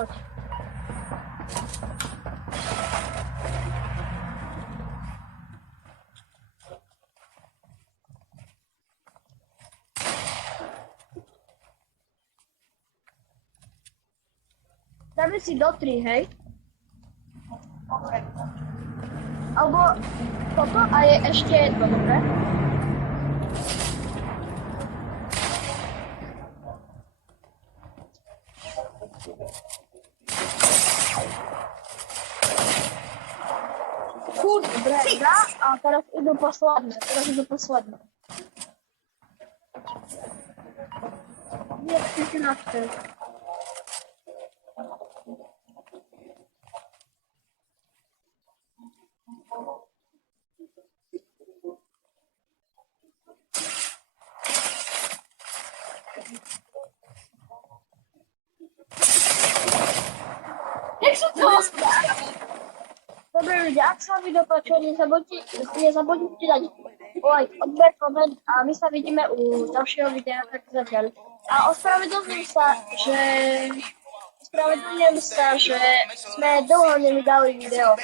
Poď. Dáme si do 3, hej? Alebo toto a je ešte jedno, dobre? Dobre, a teraz idú posledné. Nie, ty na to. Jak sa to Dobre ľudia, ak sa vám video páčilo, nezabudnite dať like, odber, koment a my sa vidíme u ďalšieho videa, tak zatiaľ. A ospravedlňujem sa, že sme dlho nevydali video.